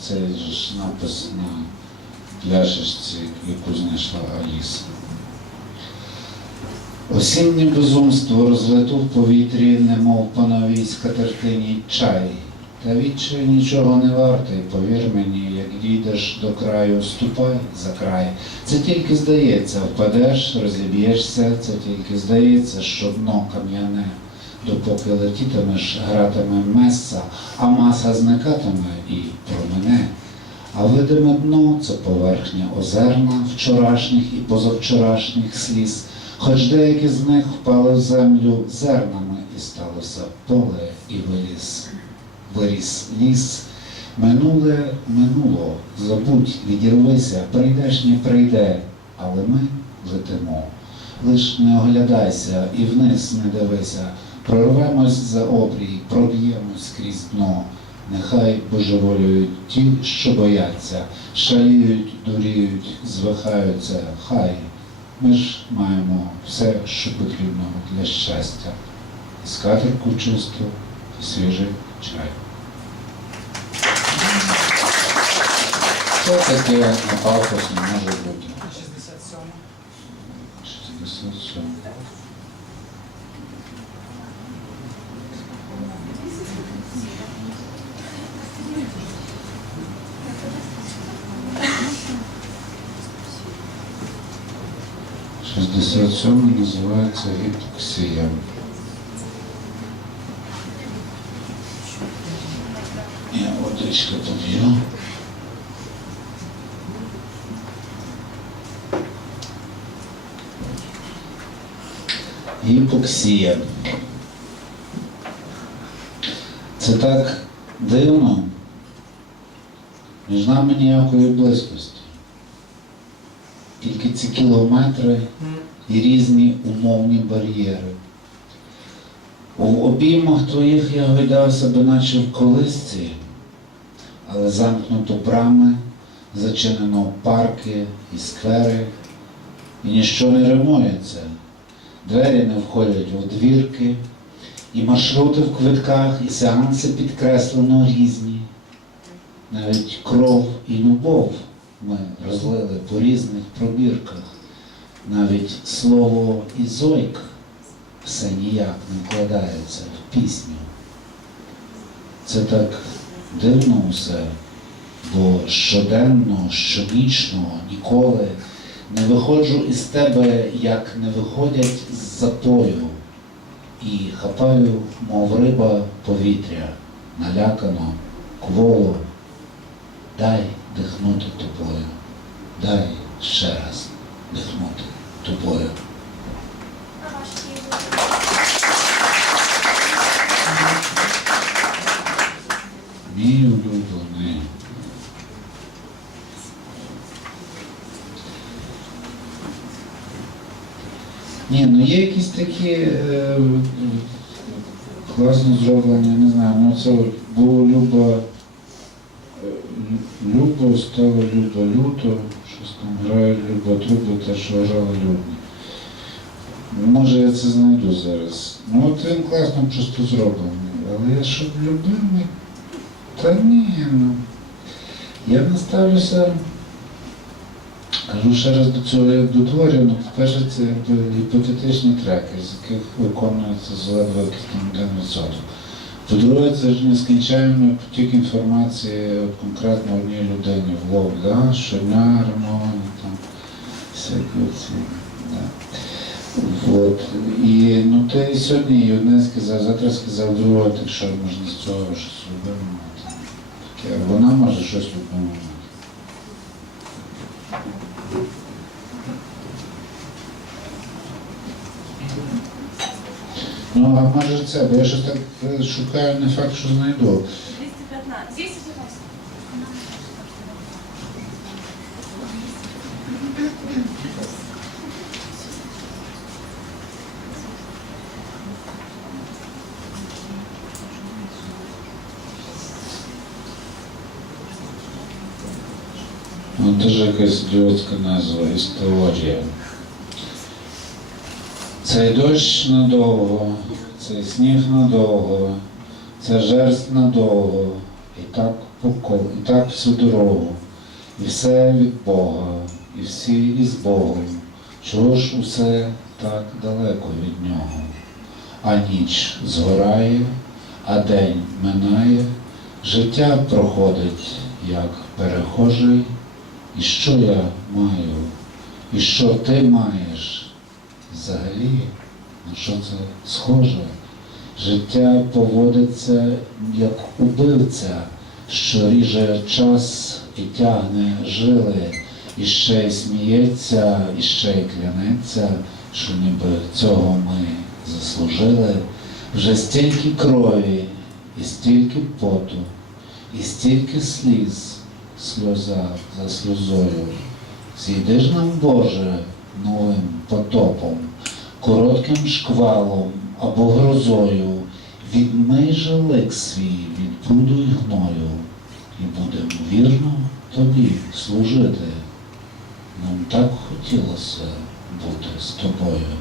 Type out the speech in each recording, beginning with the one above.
цей ж напис на пляшечці, яку знайшла Аліса. Осіннє безумство розлито в повітрі, немов по новій скатертині чай. Та відчай нічого не вартий, повір мені, як дійдеш до краю, ступай за край. Це тільки здається, впадеш, розіб'єшся, це тільки здається, що дно кам'яне. Допоки летітимеш, гратиме меса, а маса зникатиме і промене. А видиме дно це поверхня озерна вчорашніх і позавчорашніх сліз, хоч деякі з них впали в землю зернами і сталося поле і виріс. Виріс ліс, минуле минуло, забудь, відірвися, прийдешнє прийде, але ми летимо. Лиш не оглядайся і вниз не дивися, прорвемось за обрій, проб'ємось крізь дно. Нехай божеволюють ті, що бояться, шаліють, дуріють, звихаються, хай. Ми ж маємо все, що потрібно для щастя. І скатерку чисту, і свіжий чай. Це таке на пафос не може бути. 67. 67. Шестьдесят сьомий називається гіпоксія. Я водичка поп'ю. Гіпоксія. Це так дивно. Між нами ніякої близькості. Тільки ці кілометри і різні умовні бар'єри. У обіймах твоїх я гойдав себе наче в колисці, але замкнуто брами, зачинено парки і сквери, і ніщо не римується. Двері не входять в двірки, і маршрути в квитках, і сеанси підкреслено різні. Навіть кров і любов ми розлили по різних пробірках. Навіть слово і зойк все ніяк не вкладається в пісню. Це так дивно усе, бо щоденно, щонічно, ніколи не виходжу із тебе, як не виходять з запою, і хапаю, мов риба, повітря, налякано, кволо. Дай дихнути тобою, дай ще раз дихнути тобою. Мій улюблений. Ні, ну є якісь такі е, класно зроблені, не знаю, ну це було любо, стало любо люто, щось там грає любо трубо, те, що грали люди. Може я це знайду зараз. Ну от він класно просто зроблений, але я щоб любимий, та ні, ну. Я не ставлюся. Кажу ще раз до цього як до творів, ну, по-перше, це якби гіпотетичні треки, з яких виконується з ледве якийсь там 1%. Це ж нескінчальний потік інформації конкретно одній людині в лоб, да? щодня ремовані там всякі оці. Да. От. І ну ти і сьогодні і одне сказав, завтра сказав друге, так що можна з цього щось любимо. Вона може щось любимо. Ну, а може це, бо я щось так е, шукаю, не факт, що знайду. 215. 215. Ну, дуже якась ідіотська назва, історія. Цей дощ надовго, цей сніг надовго, це жерсть надовго. І так по колу, і так всю дорогу. І все від Бога, і всі із Богом. Чого ж усе так далеко від нього? А ніч згорає, а день минає, життя проходить, як перехожий. І що я маю? І що ти маєш? Взагалі, на що це схоже? Життя поводиться як убивця, що ріже час і тягне жили, і ще й сміється, і ще й клянеться, що ніби цього ми заслужили. Вже стільки крові, і стільки поту, і стільки сліз, сльоза за сльозою. Зійди ж нам, Боже, новим потопом, коротким шквалом або грозою, відмий же лик свій від бруду й гною, і будемо вірно тобі служити. Нам так хотілося бути з тобою,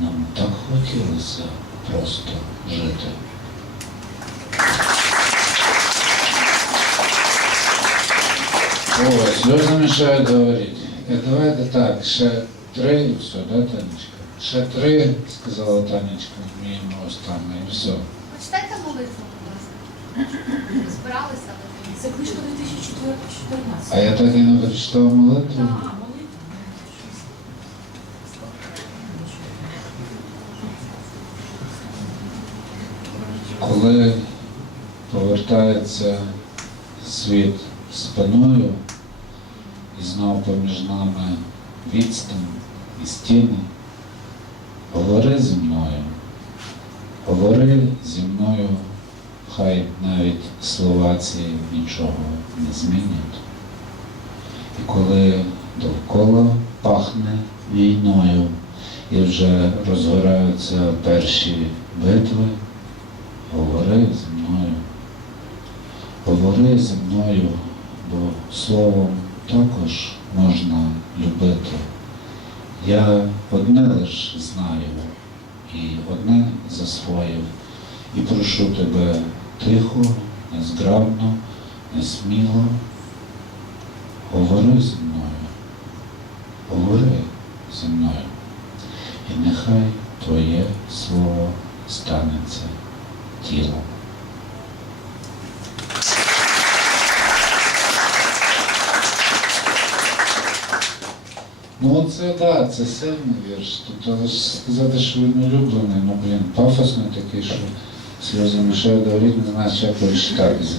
нам так хотілося просто жити. О, сльози мешають говорити. Давайте так, ще три і все, да, Танечка? Ще три, сказала Танечка, вміємо останнє, і все. Почитайте молитву, будь ласка. Збиралися ви? Це книжка 2014. А я так і не прочитав молитву. А, молитва. Коли повертається світ спиною знов поміж нами відстань і стіни, говори зі мною, говори зі мною, хай навіть слова ці нічого не змінять. І коли довкола пахне війною і вже розгораються перші битви, говори зі мною, говори зі мною, бо словом також можна любити. Я одне лиш знаю і одне засвоїв, і прошу тебе тихо, незграбно, несміло, говори зі мною, говори зі мною, і нехай Твоє слово станеться тілом. Ну це так, да, це сильний вірш. Тобто сказати, що він улюблений, ну блін, пафосний такий, що сльози мішають до рік, не знаю, як перечитати за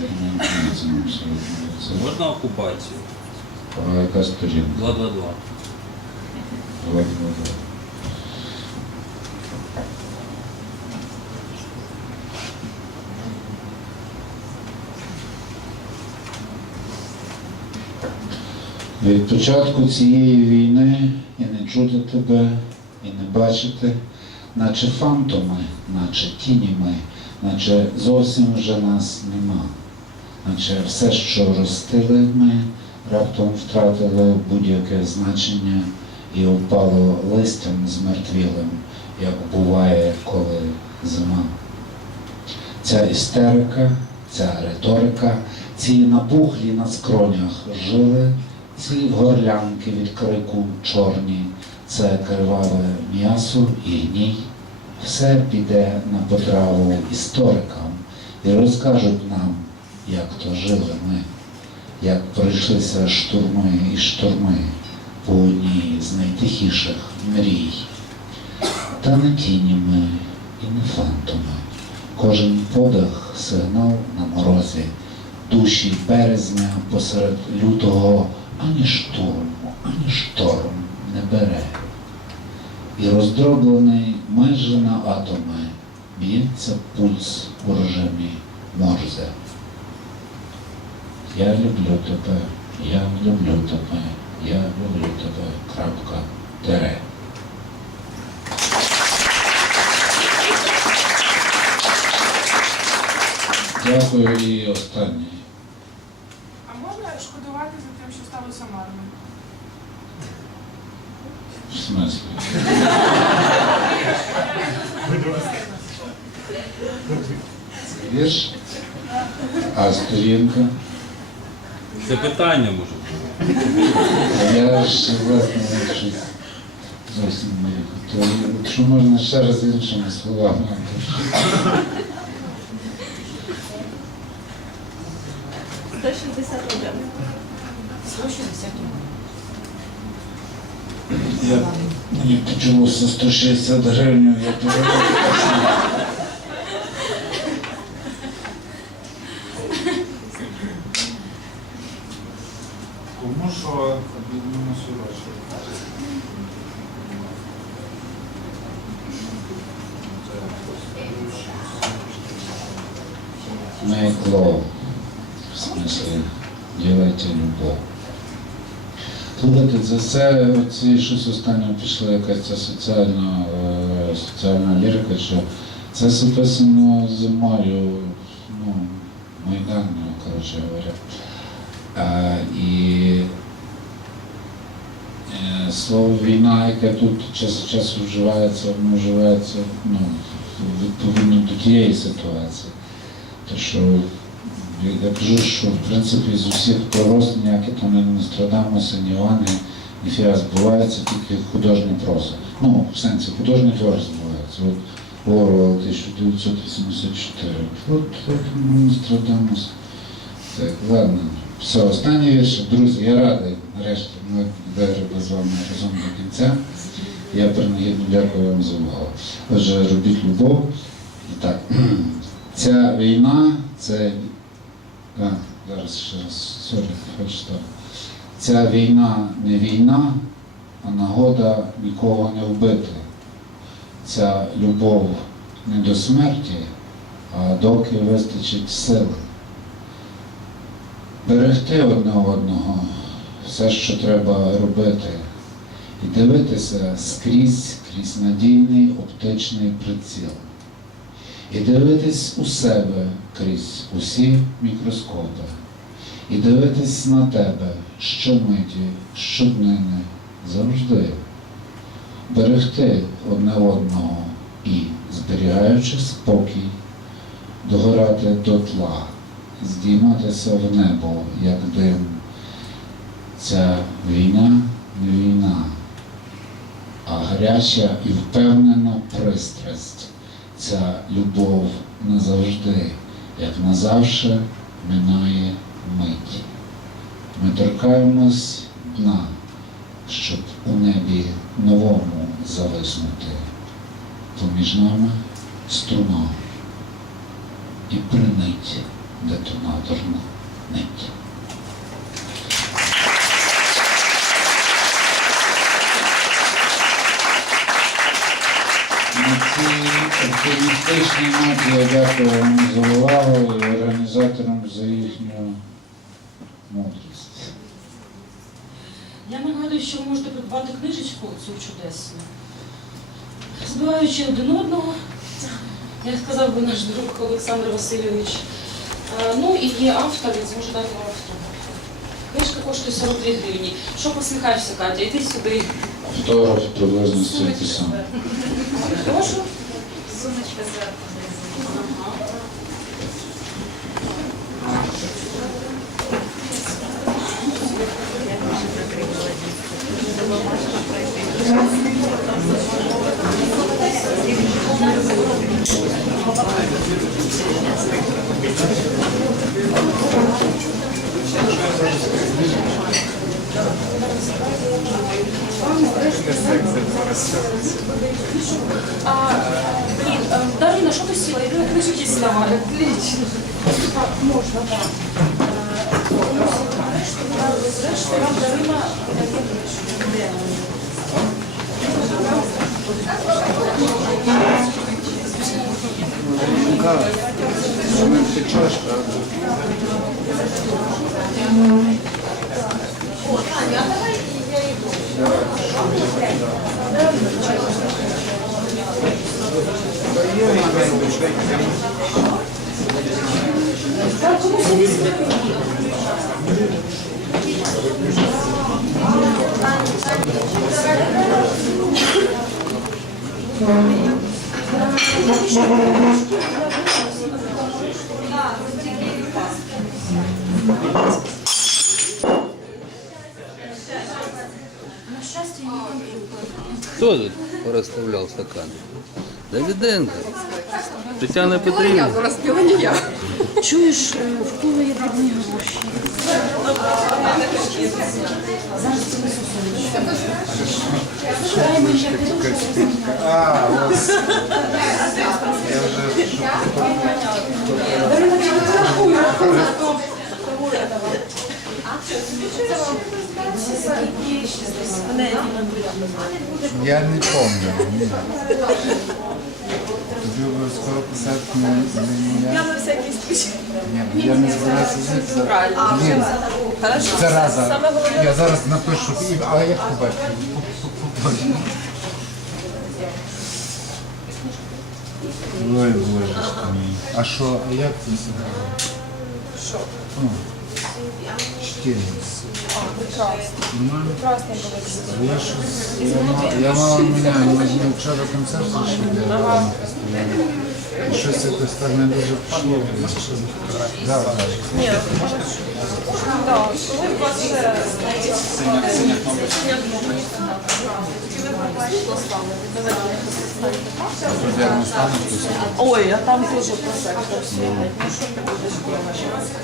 цим абсолютно. Можна окупацію? Яка сторінка? 222. 222. Від початку цієї війни і не чути тебе, і не бачити, наче фантоми, наче тіні ми, наче зовсім вже нас нема, наче все, що ростили ми, раптом втратили будь-яке значення і упало листям змертвілим, як буває, коли зима. Ця істерика, ця риторика, ці набухлі на скронях жили, ці горлянки від крику чорні, це криваве м'ясо і гній. Все піде на потраву історикам і розкажуть нам, як то жили ми, як пройшлися штурми і штурми по одній з найтихіших мрій. Та не тіні ми і не фантоми. Кожен подих сигнал на морозі, душі березня посеред лютого ані штурм, ані шторм не бере. І роздроблений майже на атоми б'ється пульс у режимі Морзе. Я люблю тебе, я люблю тебе, я люблю тебе. Крапка. Тере. Дякую і останнє. А можна шкодувати тим, що? В смислі? Вірш? А сторінка? Це питання може бути. Я ж власне щось зовсім не то, Якщо можна ще раз іншими словами. Сто шістдесят один. 160. Я, мені почулося 160 гривень, я переводив. Кому що відмінусу гроші? Make love. В смысле, делайте любов. Слухайте, це оці щось останнє пішла якась ця соціальна, е, соціальна лірика, що це записано зимою, ну, майданною, коротше говоря. А, і е, слово війна, яке тут час від вживається, воно вживається ну, відповідно до тієї ситуації. То що я кажу, що в принципі з усіх пророст ніякі там не Нострадамуси, ні Івани, ні Фіа збуваються, тільки художня проза. Ну, в сенсі, художній твор збувається. От Орвел 1984. От, от Нострадамус. Так, ладно. Все, останній вірш. Друзі, я радий, нарешті, ми виграли з вами разом до кінця. Я принагідно дякую вам за увагу. Отже, робіть любов. І так, ця війна, це. А, зараз ще сорі, хоч так. Ця війна не війна, а нагода нікого не вбити. Ця любов не до смерті, а доки вистачить сили. Берегти одне одного, все, що треба робити, і дивитися скрізь крізь надійний оптичний приціл. І дивитись у себе крізь усі мікроскопи, і дивитись на тебе щомиті, щоднини, завжди, берегти одне одного і, зберігаючи спокій, догорати до тла, здійматися в небо, як дим. Ця війна не війна, а гаряча і впевнена пристрасть. Ця любов назавжди, як назавше, минає мить. Ми торкаємось дна, щоб у небі новому зависнути. Поміж нами струна і принить детонаторна нить. На цій оптимістичній я дякую вам за увагу і організаторам за їхню мудрість. Я нагадую, що ви можете придбати книжечку цю чудесну. Збиваючи один одного, як сказав би наш друг Олександр Васильович. Е, Ну і є автор, він зможе дати вам автограф. Книжка коштує 42 гривні. Що посміхаєшся, Катя? Йди сюди. Автограф приблизно стільки сам. Прошу. Сумочка зверху. Ага. А, блін, Дарина, що ти сіла? Іди на книжки сіла. Отлично. Так, можна, так. Зрештою, вам Дарина дає книжку. Так, Кто тут расставлял стаканы? Давиденко. Тетяна Петрівна. Чуєш, е, в кого є дрібні гроші? Зараз це не я. Я Я не пам'ятаю. Обов'язково писати на Я на всякий случай. Ні, я не збираюся жити. Блін, це раза. Я зараз напишу, і- але як побачив? Ой, боже ж ти мій. А що, а як ти себе? Що? Штільність. Нормально? Прекрасний буде. Я щось, я, ма- я мало міняю, ми ж не вчора концерт зайшли, постоянно. І щось якось так не дуже пішло. Да, да. Так, коли у вас ще Тут я не стану, то все. Ой, а там теж просектор світить. Ну що ти будеш робити?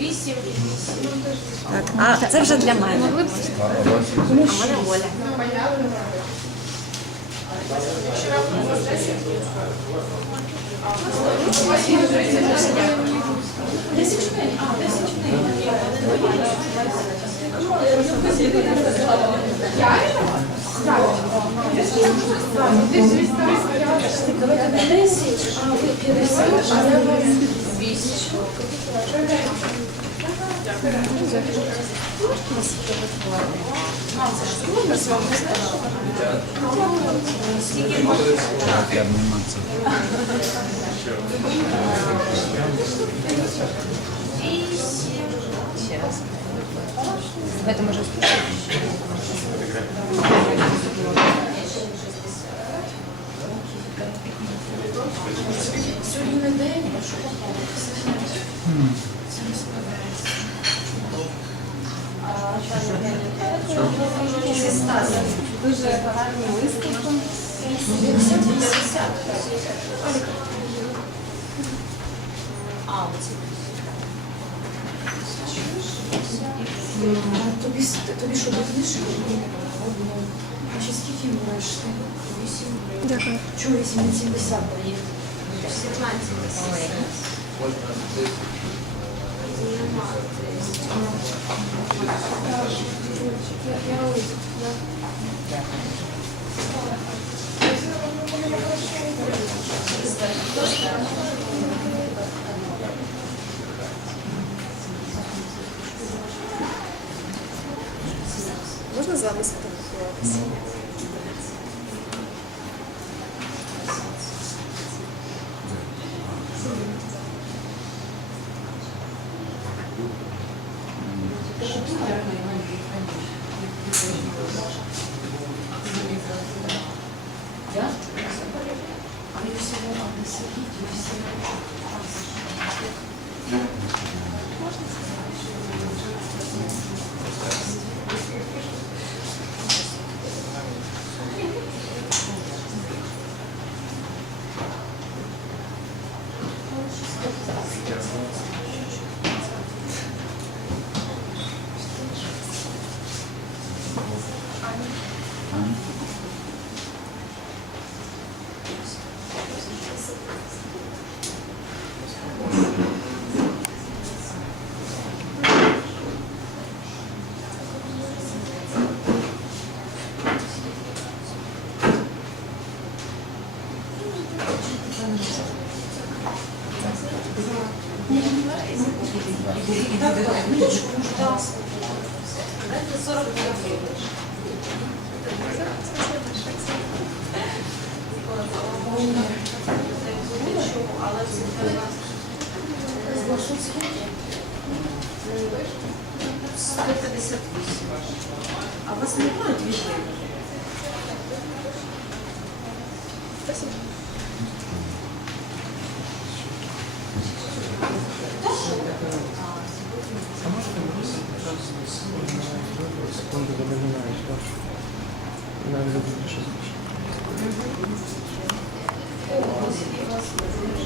Вісім. Так, а це вже для мене. А а ви 50, а я вам Это можно Сьогодні не день, а що для мене. Я нема це. Тобі, тобі що, до? А ще скільки можеш ти? Дякую. Чого вісім? Не сімдесят дає. 17. Можна Можна сказати? 40 але це 158 А вас не будуть? Спасибо. А можете вынести, пожалуйста, сегодня? Секунду догоняєш, так? Навіть більше. Да.